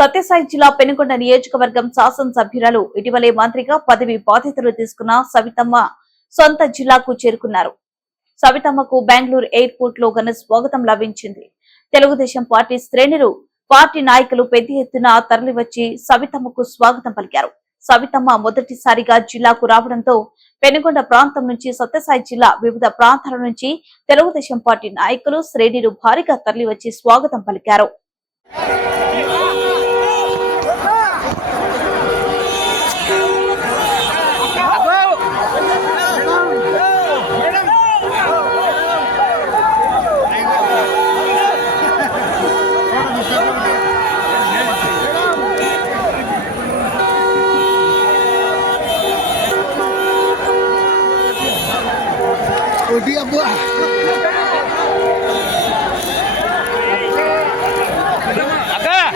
సత్యసాయి జిల్లా పెనుకొండ నియోజకవర్గం శాసనసభ్యురాలు ఇటీవలే మంత్రిగా పదవి బాధ్యతలు తీసుకున్న సవితమ్మ సొంత జిల్లాకు చేరుకున్నారు. సవితమ్మకు బెంగళూరు ఎయిర్పోర్ట్ లో ఘన స్వాగతం లభించింది. తెలుగుదేశం పార్టీ శ్రేణులు, పార్టీ నాయకులు పెద్ద ఎత్తున తరలివచ్చి సవితమ్మకు స్వాగతం పలికారు. సవితమ్మ మొదటిసారిగా జిల్లాకు రావడంతో పెనుకొండ ప్రాంతం నుంచి సత్యసాయి జిల్లా వివిధ ప్రాంతాల నుంచి తెలుగుదేశం పార్టీ నాయకులు, శ్రేణులు భారీగా తరలివచ్చి స్వాగతం పలికారు. Dia buah. Aga.